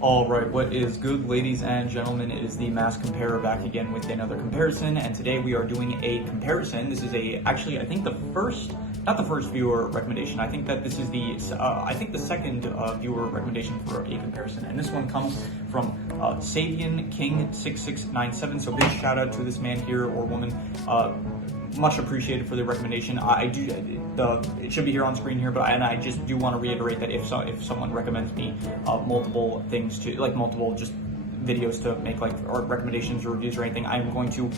Alright, what is good, ladies and gentlemen? It is the Mass Comparer back again with another comparison, and today we are doing a comparison. This is actually, I think not the first viewer recommendation. I think that this is the second viewer recommendation for a comparison, and this one comes from Savian King 6697. So big shout out to this man here or woman. Much appreciated for the recommendation. It should be here on screen here, but I just do want to reiterate that if someone recommends me multiple things multiple just videos to make or recommendations or reviews or anything, I'm going to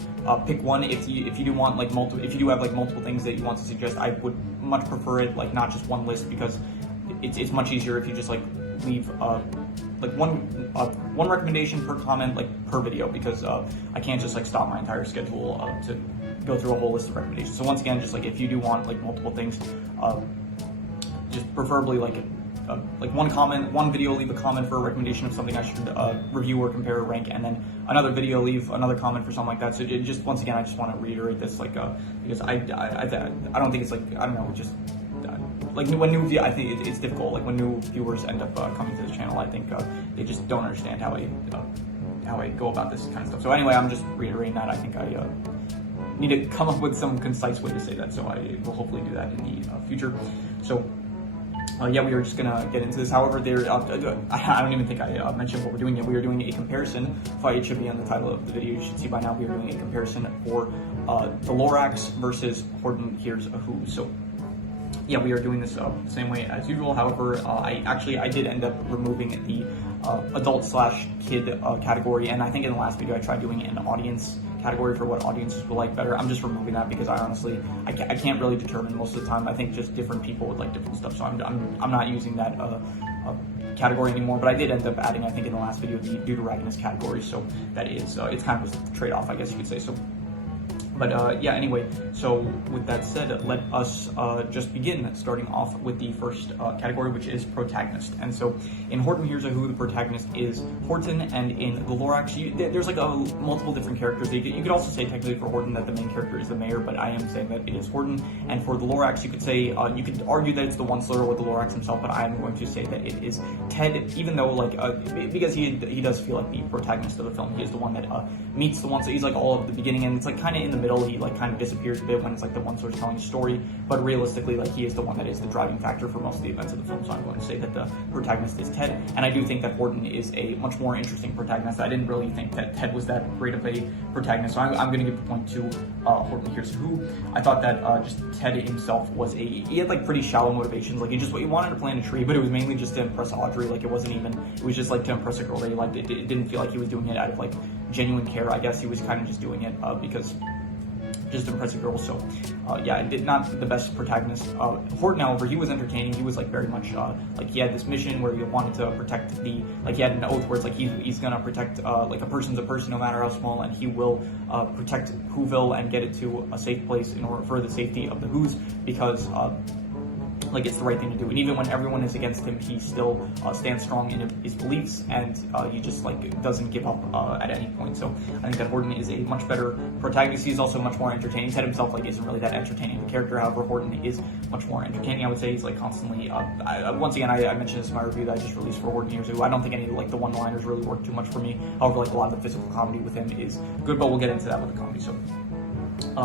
pick one. If you do want if you do have multiple things that you want to suggest, I would much prefer it not just one list, because it's much easier if you just leave one recommendation per comment per video, because I can't just stop my entire schedule to go through a whole list of recommendations. So once again, just if you do want multiple things, just preferably one video, leave a comment for a recommendation of something I should review or compare or rank, and then another video, leave another comment for something like that. So just once again, I just want to reiterate this because I don't think it's I don't know, just when I think it's difficult when new viewers end up coming to this channel. I think they just don't understand how I go about this kind of stuff. So anyway, I'm just reiterating that. I think I need to come up with some concise way to say that, so I will hopefully do that in the future. So yeah, we are just gonna get into this. However, I don't even think I mentioned what we're doing yet. We are doing a comparison. It should be on the title of the video. You should see by now we are doing a comparison for the Lorax versus Horton Here's a Who. So yeah, we are doing this the same way as usual. However, I did end up removing the adult/kid category, and I think in the last video I tried doing an audience category for what audiences will like better. I'm just removing that because I honestly can't really determine most of the time. I think just different people would like different stuff, so I'm not using that category anymore. But I did end up adding, I think in the last video, the Duteragonist category, so that is it's kind of a trade-off, I guess you could say. So but yeah, anyway, so with that said, let us just begin, starting off with the first category, which is Protagonist. And so in Horton Here's a Who, the protagonist is Horton, and in the Lorax, there's multiple different characters. You could also say technically for Horton that the main character is the mayor, but I am saying that it is Horton. And for the Lorax, you could say, you could argue that it's the one slur with the Lorax himself, but I am going to say that it is Ted, even though because he does feel like the protagonist of the film. He is the one that meets the one, so he's all of the beginning, and it's kind of in the middle. He kind of disappears a bit when it's the one source telling the story, but realistically he is the one that is the driving factor for most of the events of the film. So I'm going to say that the protagonist is Ted, and I do think that Horton is a much more interesting protagonist. I didn't really think that Ted was that great of a protagonist, so I'm going to give the point to Horton Here's Who. I thought that just Ted himself he had pretty shallow motivations. He wanted to plant a tree, but it was mainly just to impress Audrey. It was just to impress a girl that he liked. It didn't feel like he was doing it out of genuine care. I guess he was kind of just doing it because just to impress a girl. So yeah, not the best protagonist. Horton, however, he was entertaining. He was very much he had this mission where he wanted to protect he had an oath where it's he's gonna protect a person's a person no matter how small, and he will protect Whoville and get it to a safe place in order for the safety of the Who's, because it's the right thing to do. And even when everyone is against him, he still stands strong in his beliefs, and he just doesn't give up at any point. So I think that Horton is a much better protagonist. He's also much more entertaining. Ted himself isn't really that entertaining of a character. However, Horton is much more entertaining. I would say he's constantly once again, I mentioned this in my review that I just released for Horton Here's a Who. I don't think any of the one-liners really work too much for me. However, a lot of the physical comedy with him is good, but we'll get into that with the comedy. So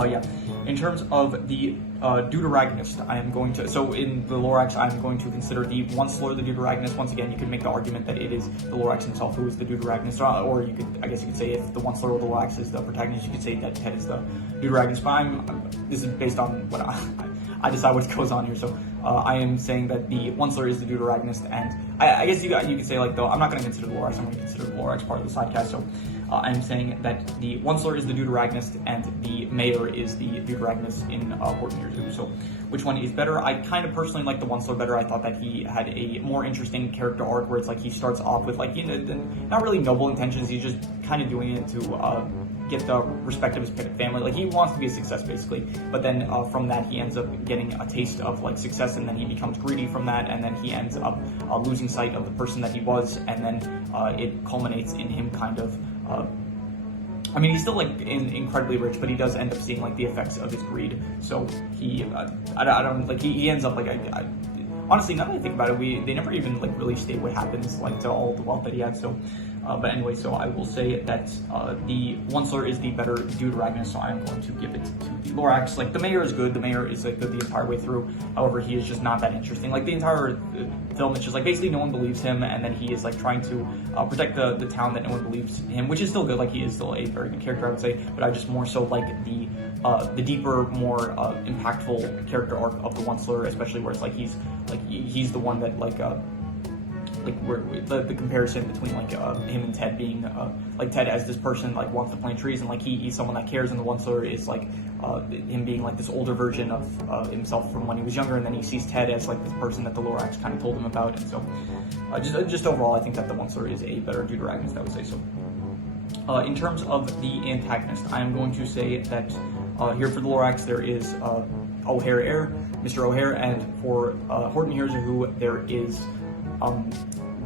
yeah, in terms of the Duteragonist, I am going to, so in the Lorax, I'm going to consider the one slur the Duteragonist. Once again, you could make the argument that it is the Lorax himself who is the Duteragonist, or I guess you could say if the one slur of the Lorax is the protagonist, you could say that Ted is the Duteragonist. But this is based on what I decide what goes on here. So I am saying that the one slur is the Duteragonist, and I guess you could say though I'm not going to consider the Lorax, I'm going to consider the Lorax part of the sidecast. So I'm saying that the one slur is the Duteragonist and the mayor is the Duteragonist in Horton Here's a Who. So which one is better? I kind of personally like the one slur better. I thought that he had a more interesting character arc where it's he starts off with not really noble intentions. He's just kind of doing it to get the respect of his family. He wants to be a success basically, but then from that he ends up getting a taste of success, and then he becomes greedy from that, and then he ends up losing sight of the person that he was, and then it culminates in him kind of he's still incredibly rich, but he does end up seeing the effects of his greed. So he I don't he ends up honestly, now that I think about it, they never even like really state what happens like to all the wealth that he had. So, but anyway, so I will say that the Onceler is the better Duteragonist, so I'm going to give it to the Lorax. Like the mayor is good, the mayor is like good the entire way through. However, he is just not that interesting. Like the entire film, it's just like basically no one believes him, and then he is like trying to protect the town that no one believes him, which is still good. Like he is still a very good character, I would say. But I just more so like the deeper, more impactful character arc of the Onceler, especially where it's like he's the one that like where the comparison between like him and Ted being like Ted as this person like wants to plant trees, and like he's someone that cares, and the Onceler is like him being like this older version of himself from when he was younger, and then he sees Ted as like this person that the Lorax kind of told him about. And so just overall, I think that the Onceler is a better Duteragonist, I would say. So in terms of the Antagonist, I am going to say that here for the Lorax there is O'Hare, Mr. O'Hare, and for Horton Here's a Who there is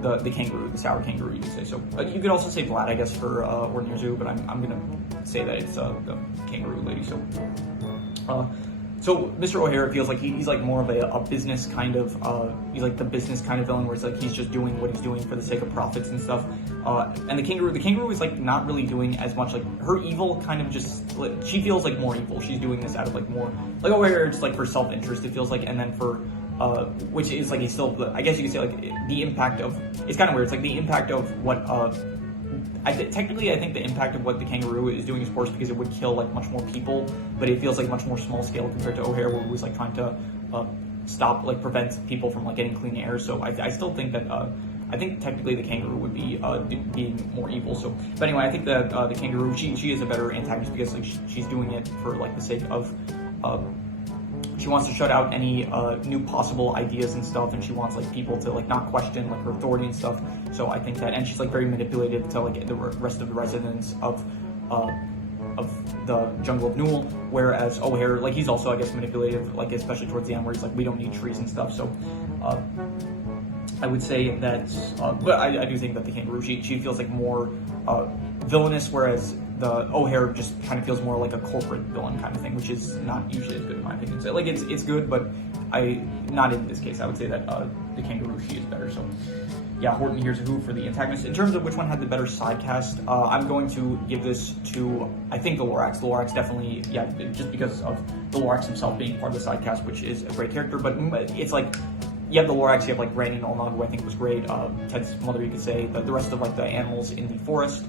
the kangaroo, the sour kangaroo, you could say. So you could also say Vlad, I guess, for Horton Here's a Who, but I'm gonna say that it's the kangaroo lady. So so Mr. O'Hare feels like he's like more of a business kind of he's like the business kind of villain, where it's like he's just doing what he's doing for the sake of profits and stuff. And the kangaroo is like not really doing as much. Like her evil kind of just, she feels like more evil. She's doing this out of like more like O'Hare, just like for self-interest, it feels like. And then for which is like, it's still, I guess you could say like the impact of, it's kind of weird, it's like the impact of what technically, I think the impact of what the kangaroo is doing is worse because it would kill like much more people, but it feels like much more small scale compared to O'Hare, where it was like trying to stop, like prevent people from like getting clean air. So I still think that I think technically the kangaroo would be being more evil. So, but anyway, I think that the kangaroo, she is a better antagonist because like she's doing it for like the sake of she wants to shut out any new possible ideas and stuff, and she wants like people to like not question like her authority and stuff. So I think that, and she's like very manipulative to like the rest of the residents of the jungle of Newell, whereas O'Hare, like he's also, I guess, manipulative, like especially towards the end, where he's like, we don't need trees and stuff. So I would say that, but I do think that the kangaroo, she feels like more villainous, whereas the O'Hare just kind of feels more like a corporate villain kind of thing, which is not usually as good in my opinion. So like it's good, but not in this case. I would say that the kangaroo, she is better. So yeah, Horton Here's a Who for the antagonist. In terms of which one had the better side cast, I'm going to give this to, I think, the Lorax. The Lorax definitely, yeah, just because of the Lorax himself being part of the side cast, which is a great character. But it's like, you have the Lorax, you have like Randy and Olna, who I think was great. Ted's mother, you could say. The rest of like the animals in the forest,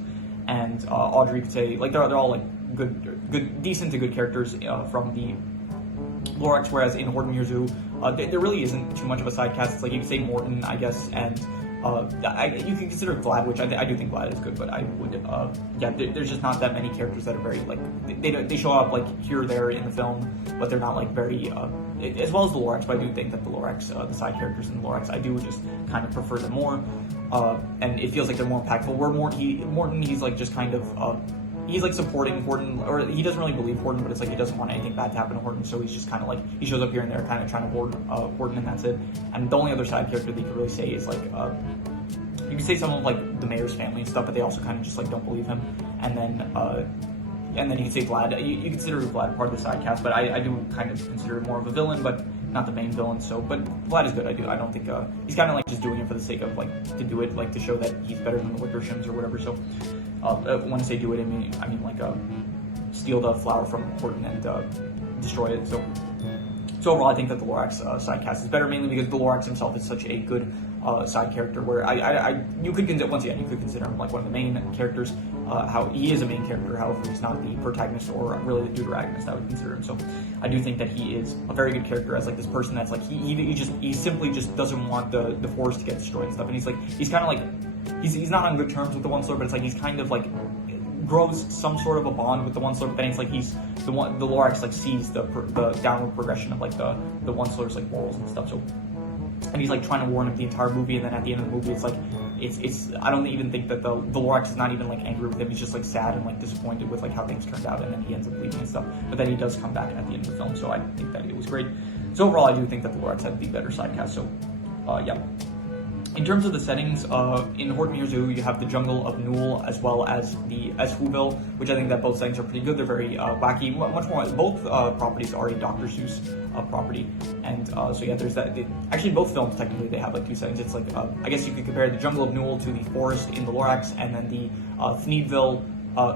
and Audrey, you could say, like they're all like good, decent to good characters from the Lorax. Whereas in Horton Here's a Who, there really isn't too much of a side cast. It's like you could say Morton, I guess, and you can consider Vlad, which I do think Vlad is good, but I would, yeah, there's just not that many characters that are very, like, they show up, like, here or there in the film, but they're not, like, very, as well as the Lorax, but I do think that the Lorax, the side characters in the Lorax, I do just kind of prefer them more, and it feels like they're more impactful, where Morton, he's, like, just kind of, he's like supporting Horton, or he doesn't really believe Horton, but it's like he doesn't want anything bad to happen to Horton, so he's just kind of like, he shows up here and there kind of trying to board Horton, and that's it. And the only other side character that you could really say is like, you could say some of like the mayor's family and stuff, but they also kind of just like don't believe him. And then you could say Vlad, you consider Vlad part of the side cast, but I do kind of consider him more of a villain, but not the main villain. So, but Vlad is good. I don't think he's kind of like just doing it for the sake of like to do it, like to show that he's better than the Wickershims or whatever. So when I say do it, I mean like steal the flower from Horton and destroy it. So overall, I think that the Lorax side cast is better, mainly because the Lorax himself is such a good side character, where you could consider, once again, you could consider him like one of the main characters. How he is a main character, however, he's not the protagonist or really the Duteragonist, I would consider him. So I do think that he is a very good character as like this person that's like he simply just doesn't want the forest to get destroyed and stuff, and he's kind of like he's not on good terms with the Onceler, but it's like he's kind of like grows some sort of a bond with the Onceler, but then it's like he's the Lorax like sees the downward progression of like the Onceler's like morals and stuff. So, and he's like trying to warn him the entire movie, and then at the end of the movie, it's like it's I don't even think that the Lorax is not even like angry with him. He's just like sad and like disappointed with like how things turned out, and then he ends up leaving and stuff. But then he does come back at the end of the film, so I think that it was great. So overall, I do think that the Lorax had the better side cast. So yeah. In terms of the settings, in Horton Hears a Who, you have the jungle of Newell as well as the Whoville, which I think that both settings are pretty good. They're very wacky, much more. Both properties are a Dr. Seuss property, and so yeah, there's that. Actually, both films technically they have like two settings. It's like I guess you could compare the jungle of Newell to the forest in the Lorax, and then the Thneedville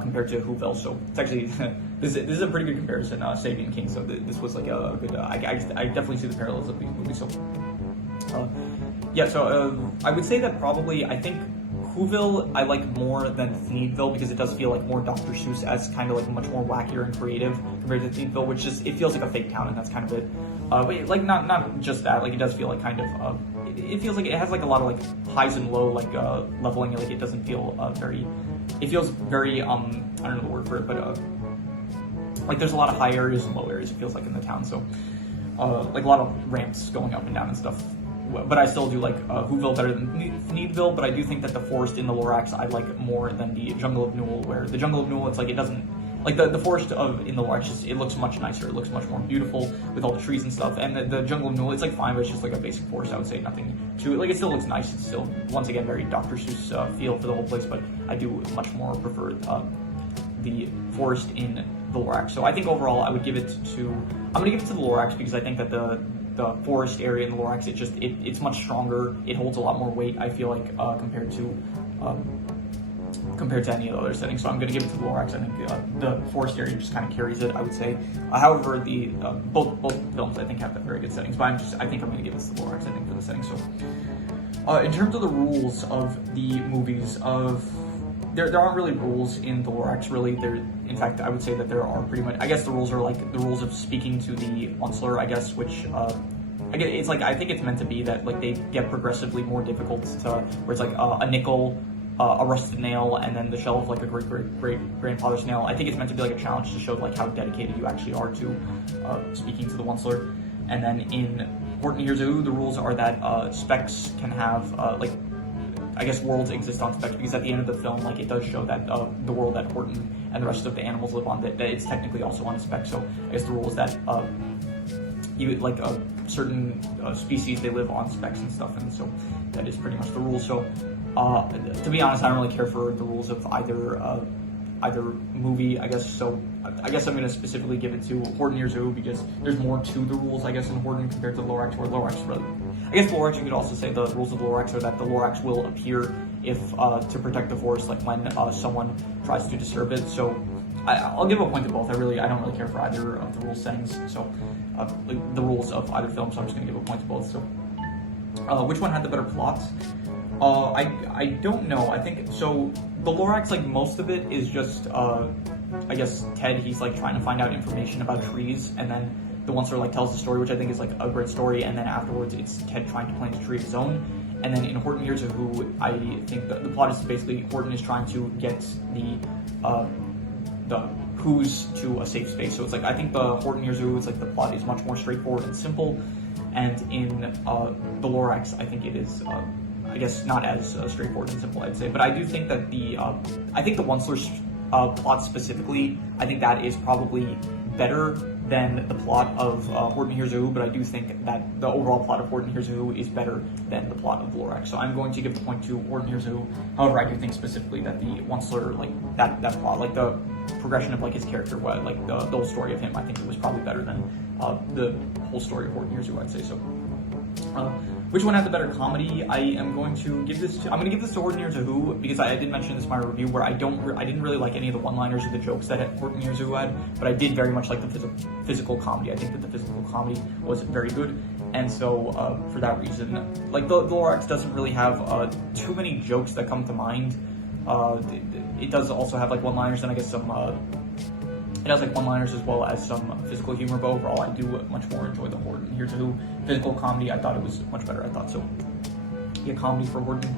compared to Whoville. So it's actually this is a pretty good comparison. Sabian King. So this was like a good. I definitely see the parallels of these movies. So. Yeah, so I would say that probably, I think Whoville I like more than Thneedville because it does feel like more Dr. Seuss as kind of like much more wackier and creative compared to Thneedville, which just, it feels like a fake town and that's kind of it. But like not just that, like it does feel like kind of, it feels like it has like a lot of like highs and low like leveling, like it doesn't feel very, it feels very, I don't know the word for it, but like there's a lot of high areas and low areas it feels like in the town, so like a lot of ramps going up and down and stuff. But I still do like Whoville better than Thneedville, but I do think that the forest in the Lorax I like more than the jungle of Newell, where the jungle of Newell, it's like it doesn't, like the forest in the Lorax, just, it looks much nicer, it looks much more beautiful with all the trees and stuff, and the jungle of Newell, it's like fine, but it's just like a basic forest, I would say, nothing to it, like it still looks nice, it's still, once again, very Dr. Seuss feel for the whole place, but I do much more prefer the forest in the Lorax. So I think overall I would give it to, I'm going to give it to the Lorax because I think that the forest area in the Lorax, it's much stronger. It holds a lot more weight, I feel like, compared to any of the other settings. So I'm going to give it to the Lorax. I think the forest area just kind of carries it, I would say. However, the both films I think have very good settings, but I think I'm going to give this to the Lorax, I think, for the settings. So in terms of the rules of the movies, there aren't really rules in the Lorax, really. In fact, I would say that there are pretty much, I guess the rules are like the rules of speaking to the Onceler, I guess, which, it's like, I think it's meant to be that, like, they get progressively more difficult to, where it's like a nickel, a rusted nail, and then the shell of, like, a great-grandfather's nail. I think it's meant to be, like, a challenge to show, like, how dedicated you actually are to speaking to the Onceler. And then in Horton Hears a Who, the rules are that specs can have, I guess worlds exist on specs, because at the end of the film, like, it does show that the world that Horton and the rest of the animals live on, that it's technically also on a spec. So I guess the rule is that certain species, they live on specs and stuff, and so that is pretty much the rule. So to be honest, I don't really care for the rules of either movie, I guess. So I guess I'm going to specifically give it to Horton Hears a Who because there's more to the rules, I guess, in Horton compared to the Lorax, where Lorax really, I guess the Lorax, you could also say the rules of the Lorax are that the Lorax will appear if to protect the forest, like when someone tries to disturb it. So I'll give a point to both. I don't really care for either of the rule settings. So the rules of either film. So I'm just going to give a point to both. So which one had the better plot? I don't know. I think so. The Lorax, like, most of it is just I guess Ted, he's like trying to find out information about trees, and then the Onceler like tells the story, which I think is like a great story, and then afterwards it's Ted trying to plant a tree of his own. And then in Horton Hears a Who, I think the plot is basically Horton is trying to get the Who's to a safe space. So it's like, I think the Horton Hears a Who is like, the plot is much more straightforward and simple, and in the Lorax, I think it is I guess not as straightforward and simple, I'd say. But I do think that I think the Onceler's plot specifically, I think that is probably better than the plot of Horton Hears a Who, but I do think that the overall plot of Horton Hears a Who is better than the plot of Lorax. So I'm going to give the point to Horton Hears a Who. However, I do think specifically that the Onceler, like that plot, like the progression of like his character, like the whole story of him, I think it was probably better than the whole story of Horton Hears a Who, I'd say. So which one had the better comedy? I'm going to give this to Horton Hears a Who, because I did mention this in my review, where I didn't really like any of the one-liners or the jokes that Horton Hears a Who had, but I did very much like the physical comedy. I think that the physical comedy was very good, and so for that reason, like the Lorax doesn't really have too many jokes that come to mind. It does also have like one-liners, and I guess some it has like one-liners as well as some physical humor, but overall I do much more enjoy the Horton Hears a Who physical comedy. I thought it was much better, I thought. So yeah, comedy for Horton.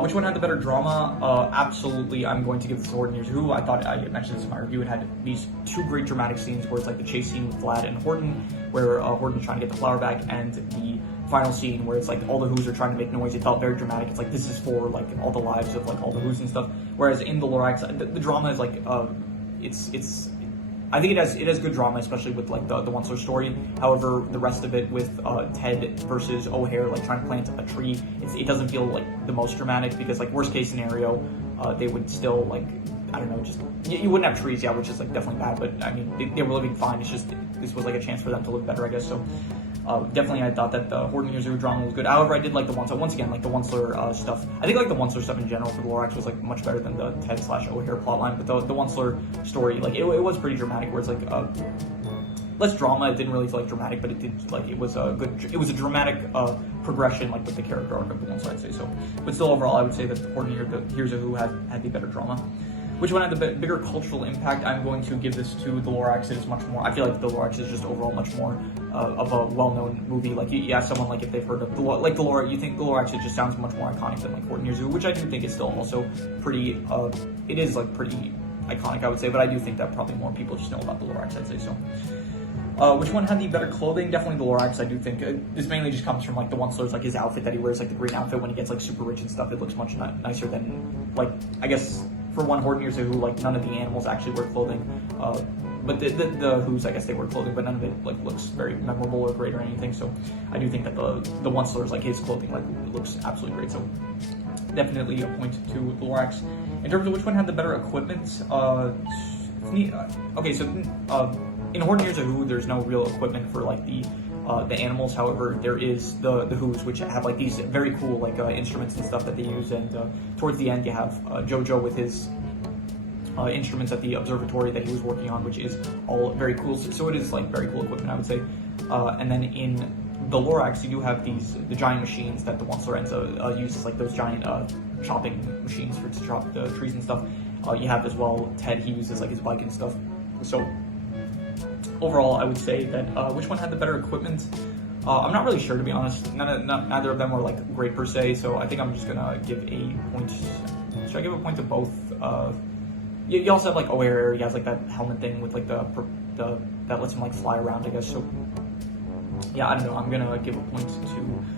Which one had the better drama? Absolutely, I'm going to give this to Horton Hears a Who. I thought I mentioned this in my review. It had these two great dramatic scenes where it's like the chase scene with Vlad and Horton, where Horton's trying to get the flower back, and the final scene where it's like all the Who's are trying to make noise. It felt very dramatic. It's like, this is for like all the lives of like all the Who's and stuff. Whereas in the Lorax, the drama is like I think it has good drama, especially with like the Once story. However, the rest of it with Ted versus O'Hare, like trying to plant a tree, it doesn't feel like the most dramatic, because like worst case scenario, they would still like, I don't know, just you wouldn't have trees, yeah, which is like definitely bad. But I mean, they were living fine. It's just this was like a chance for them to live better, I guess. So. Definitely, I thought that the Horton Hears Who drama was good. However, I did like the once again, like the Onceler stuff. I think like the Onceler stuff in general for the Lorax was like much better than the Ted/O'Hare plotline. But the Onceler story, like it was pretty dramatic. Where it's like less drama. It didn't really feel like dramatic, but it did like it was a good. It was a dramatic progression, like with the character arc of the Onceler, I'd say so. But still, overall, I would say that the Horton Hears Who had the better drama. Which one had the bigger cultural impact? I'm going to give this to the Lorax. It is much more. I feel like the Lorax is just overall much more of a well-known movie. Like you ask someone like if they've heard of the Lorax, you think the Lorax, it just sounds much more iconic than like Horton Hears Who, which I do think is still also pretty. It is like pretty iconic, I would say, but I do think that probably more people just know about the Lorax, I'd say so. Which one had the better clothing? Definitely the Lorax. I do think this mainly just comes from like the Onceler's, like his outfit that he wears, like the green outfit when he gets like super rich and stuff. It looks much nicer than like, I guess. For one, Horton Hears Who, like none of the animals actually wear clothing, but the Who's, I guess they wear clothing, but none of it like looks very memorable or great or anything. So I do think that the Onceler's, like his clothing, like looks absolutely great. So definitely a point to the Lorax. In terms of which one had the better equipment, okay, so in Horton Hears Who, there's no real equipment for like the animals. However, there is the Who's, which have like these very cool like instruments and stuff that they use. And towards the end, you have JoJo with his instruments at the observatory that he was working on, which is all very cool. So it is like very cool equipment, I would say. And then in the Lorax, you do have the giant machines that the Onceler uses, like those giant chopping machines to chop the trees and stuff. You have as well Ted. He uses like his bike and stuff. So. Overall, I would say that which one had the better equipment? I'm not really sure, to be honest. Neither of them were like great per se, so I think I'm just gonna give a point. Should I give a point to both? You also have like O'Hare. He has like that helmet thing with like the that lets him like fly around, I guess. So yeah, I don't know. I'm gonna give a point to.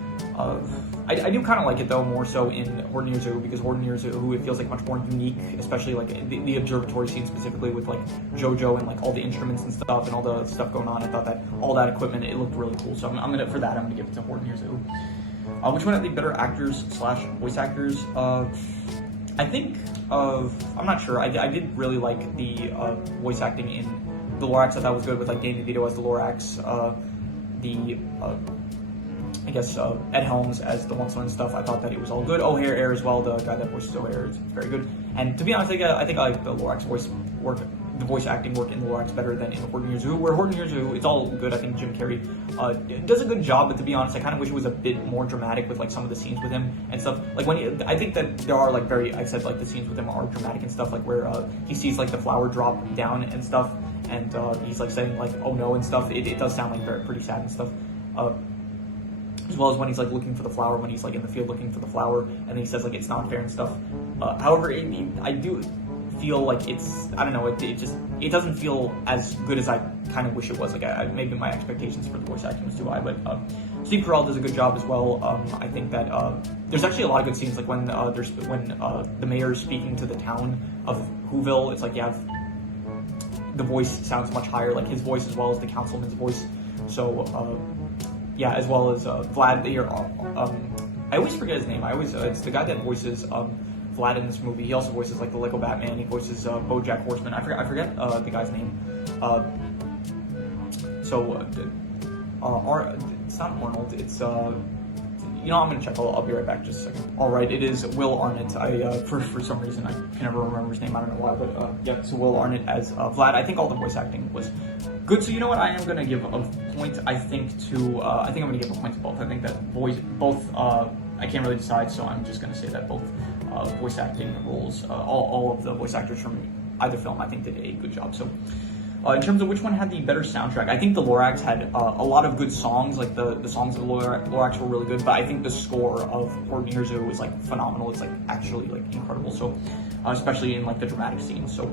I do kind of like it though, more so in Horton Hears Who, because Horton Hears Who, it feels like much more unique, especially like the observatory scene specifically with like JoJo and like all the instruments and stuff and all the stuff going on. I thought that all that equipment, it looked really cool. So I'm gonna give it to Horton Hears Who. Which one of the better actors/voice actors? I think I'm not sure. I did really like the voice acting in the Lorax. I thought was good with like Danny DeVito as the Lorax. I guess Ed Helms as the Onceler and stuff. I thought that it was all good. O'Hare as well, the guy that voices O'Hare, is very good. And to be honest, I think I like the Lorax voice acting work in the Lorax better than in Horton Hears Who. Where Horton Hears Who, it's all good. I think Jim Carrey does a good job, but to be honest, I kind of wish it was a bit more dramatic with like some of the scenes with him and stuff. Like I think that there are like I said like the scenes with him are dramatic and stuff, like where he sees like the flower drop down and stuff, and he's like saying like oh no and stuff. It does sound like pretty sad and stuff. As well as when he's like looking for the flower, when he's like in the field looking for the flower, and then he says like it's not fair and stuff. However, I do feel like I don't know, it doesn't feel as good as I kind of wish it was. Like maybe my expectations for the voice acting was too high, but Steve Carell does a good job as well. I think that there's actually a lot of good scenes, like when the mayor is speaking to the town of Whoville. It's like you have the voice sounds much higher, like his voice as well as the councilman's voice. So. Yeah, as well as Vlad. I always forget his name. It's the guy that voices Vlad in this movie. He also voices like the Lego Batman. He voices BoJack Horseman. I forget the guy's name. It's not Arnold. It's I'm gonna check. I'll be right back. Just a second. All right, it is Will Arnett. For some reason I can never remember his name. I don't know why, but yeah. So Will Arnett as Vlad. I think all the voice acting was good. So you know what? I am gonna give a point. I think I'm gonna give a point to both. I think that both. I can't really decide, so I'm just gonna say that both voice acting roles, all of the voice actors from either film, I think did a good job. So. In terms of which one had the better soundtrack, I think the Lorax had a lot of good songs. Like the songs of the Lorax were really good, but I think the score of Horton Hears Who was like phenomenal. It's like actually like incredible. So, especially in like the dramatic scenes. So,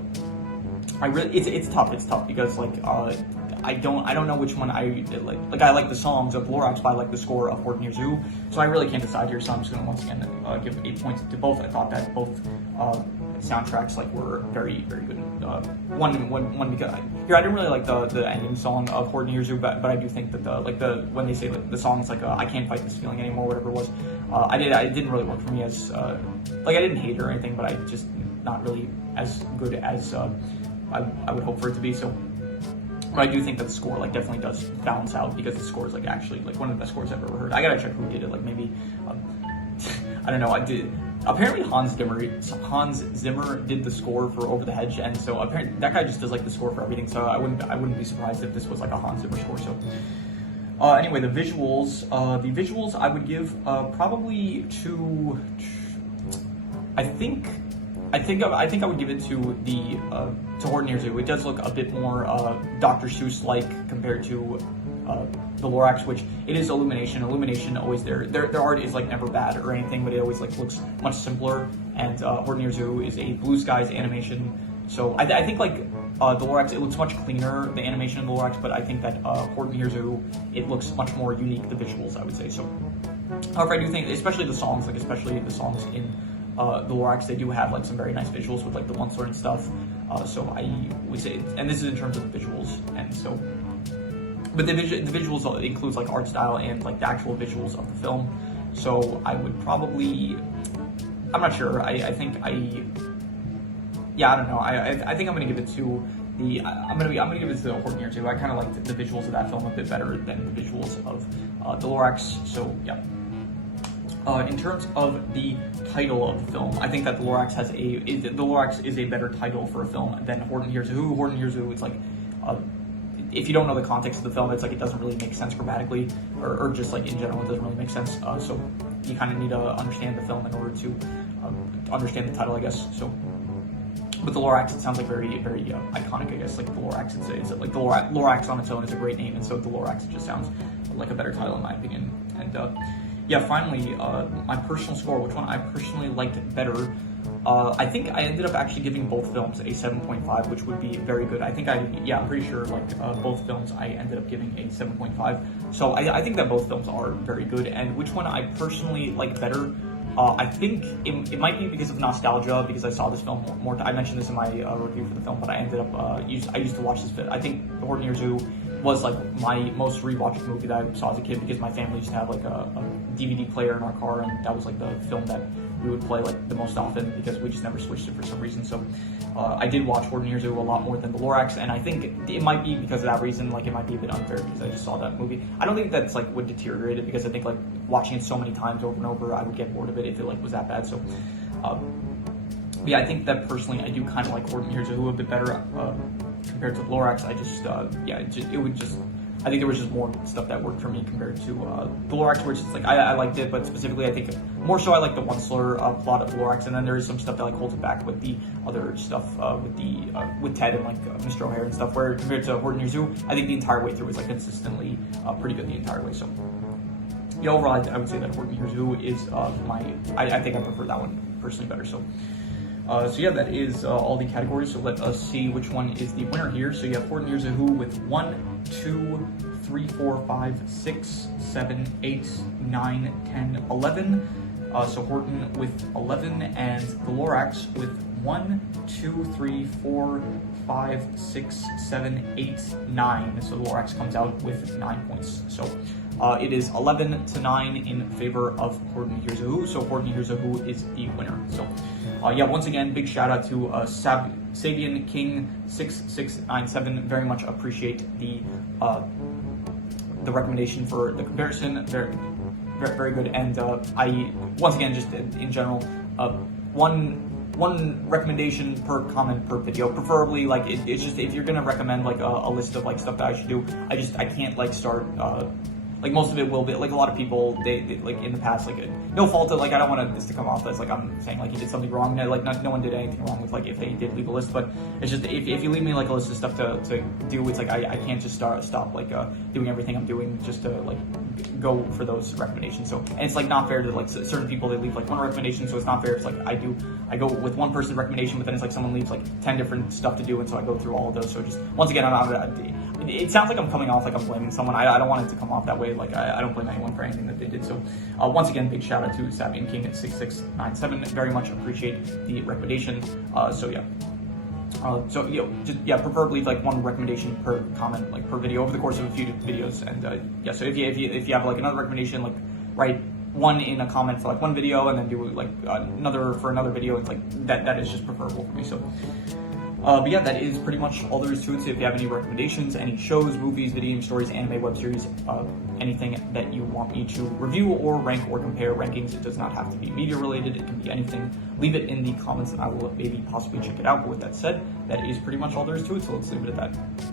it's tough. It's tough because like I don't know which one I like. I like the songs of Lorax, but I like the score of Horton Hears Who. So I really can't decide here. So I'm just gonna once again give 8 points to both. I thought that both soundtracks like were very good. One because here I didn't really like the ending song of Horton Hears Who, but I do think that when they say like the songs like I can't fight this feeling anymore, whatever it was, it didn't really work for me as I didn't hate it or anything, but I just not really as good as I would hope for it to be. So, but I do think that the score like definitely does balance out, because the score is like actually like one of the best scores I've ever heard. I gotta check who did it. Like maybe I don't know. I did. Apparently Hans Zimmer did the score for Over the Hedge, and so apparently that guy just does like the score for everything. So I wouldn't be surprised if this was like a Hans Zimmer score. So anyway, the visuals I would give probably to I think I would give it to to Horton Hears Who. It does look a bit more Dr. Seuss like compared to the Lorax, which it is Illumination. Illumination always their art is like never bad or anything, but it always like looks much simpler. And Horton Hears Who is a blue skies animation. So I think like the Lorax, it looks much cleaner, the animation in the Lorax, but I think that Horton Hears Who, it looks much more unique, the visuals, I would say. So however, I do think especially the songs in the Lorax, they do have like some very nice visuals with like the one sword and stuff. So I would say, and this is in terms of the visuals, and so. But the visuals includes like art style and like the actual visuals of the film. So I would probably, I'm not sure. I don't know. I think I'm gonna give it to I'm gonna give it to the Horton Hears Who. I kind of liked the visuals of that film a bit better than the visuals of the Lorax. So yeah. In terms of the title of the film, I think that the Lorax is a better title for a film than Horton Hears Who. Horton Hears Who, it's like. If you don't know the context of the film, it's like it doesn't really make sense grammatically, or just like in general, it doesn't really make sense. So you kind of need to understand the film in order to understand the title, I guess. So, but the Lorax, it sounds like very iconic, I guess. Like the Lorax, it's like the Lorax on its own is a great name, and so the Lorax, it just sounds like a better title in my opinion. And yeah, finally, my personal score, which one I personally liked better. I think I ended up actually giving both films a 7.5, which would be very good. I'm pretty sure like both films I ended up giving a 7.5. So I think that both films are very good. And which one I personally like better, I think it might be because of nostalgia, because I saw this film more. I mentioned this in my review for the film, but I ended up I used to watch this film. I think Horton Hears Who was like my most rewatched movie that I saw as a kid, because my family used to have like a DVD player in our car, and that was like the film that we would play like the most often, because we just never switched it for some reason. So I did watch Horton Hears Who a lot more than the Lorax, and I think it might be because of that reason. Like it might be a bit unfair because I just saw that movie. I don't think that's like would deteriorate it, because I think like watching it so many times over and over, I would get bored of it if it like was that bad. So yeah, I think that personally I do kind of like Horton Hears Who a bit better compared to the Lorax. I just I think there was just more stuff that worked for me compared to the Lorax, where it's just like I liked it, but specifically I think more so I like the one slur plot of the Lorax, and then there is some stuff that like holds it back with the other stuff with Ted and like Mr. O'Hare and stuff. Where compared to Horton Hears Who, I think the entire way through is like consistently pretty good the entire way. So yeah, overall I would say that Horton Hears Who is I think I prefer that one personally better. So yeah, that is all the categories. So let us see which one is the winner here. So you have Horton Hears Who with 1, 2, 3, 4, 5, 6, 7, 8, 9, 10, 11. So Horton with 11, and the Lorax with 1, 2, 3, 4, 5, 6, 7, 8, 9. So the Lorax comes out with 9 points. So it is 11-9 in favor of Horton Hears Who. So Horton Hears Who is the winner. So yeah, once again, big shout out to Sabian King 6697. Very much appreciate the recommendation for the comparison. Very good. And I once again, just in general, one recommendation per comment per video, preferably. Like it's just, if you're gonna recommend like a list of like stuff that I should do, I can't like start like most of it will be like a lot of people they like in the past, like no fault of, like I don't want this to come off as like I'm saying like you did something wrong. No, like no one did anything wrong with like if they did leave a list, but it's just if you leave me like a list of stuff to do, it's like I can't just stop like doing everything I'm doing just to like go for those recommendations. So, and it's like not fair to like certain people, they leave like one recommendation, so it's not fair. It's like I go with one person's recommendation, but then it's like someone leaves like 10 different stuff to do, and so I go through all of those. So just once again, it sounds like I'm coming off like I'm blaming someone. I don't want it to come off that way. Like I don't blame anyone for anything that they did. So once again, big shout out to Sabian King at 6697. Very much appreciate the recommendation. So yeah. So preferably like one recommendation per comment, like per video over the course of a few videos. And so if you have like another recommendation, like write one in a comment for like one video, and then do like another for another video. It's like that is just preferable for me. So. But yeah, that is pretty much all there is to it. So if you have any recommendations, any shows, movies, video game stories, anime, web series, anything that you want me to review or rank or compare rankings, it does not have to be media related. It can be anything. Leave it in the comments and I will maybe possibly check it out. But with that said, that is pretty much all there is to it. So let's leave it at that.